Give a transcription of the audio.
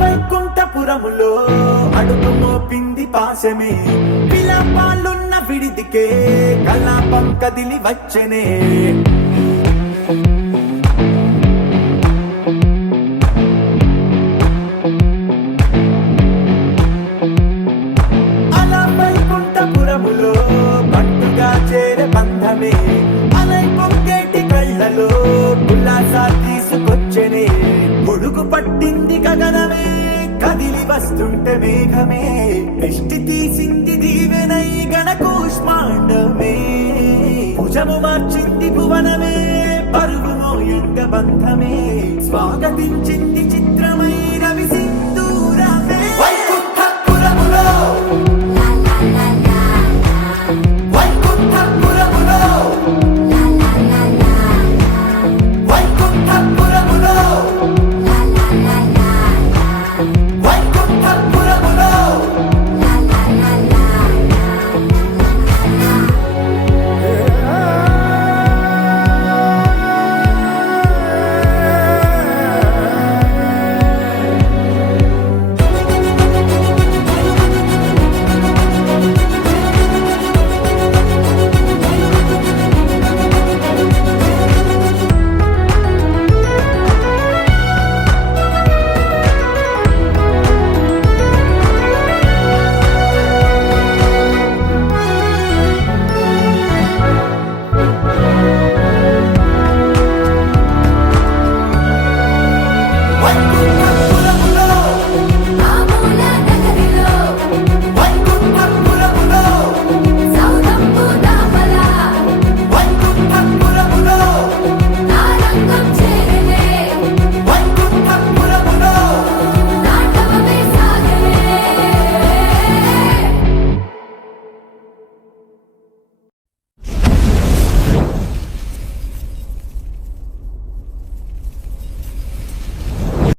వైకుంఠపురములో అడుగు మోపింది పాశమే, విలాపాలున్న విడిదికే కలాపం కదిలి వచ్చనే. అలా వైకుంఠపురములో పట్టుగా చేరే బంధమే, అలై పొంగేటి కళ్ళలో ఉల్లాసా తీసుకొచ్చనే. పొడుగు పట్టింది గగనమే, కదిలి వస్తుంటే మేఘమే, దృష్టి తీసింది దీవెనై గణకూష్మాండమే. భుజము మార్చింది భువనమే, పరుగు మోయంగ బంధమే, స్వాగతించింది చిత్రమై రవి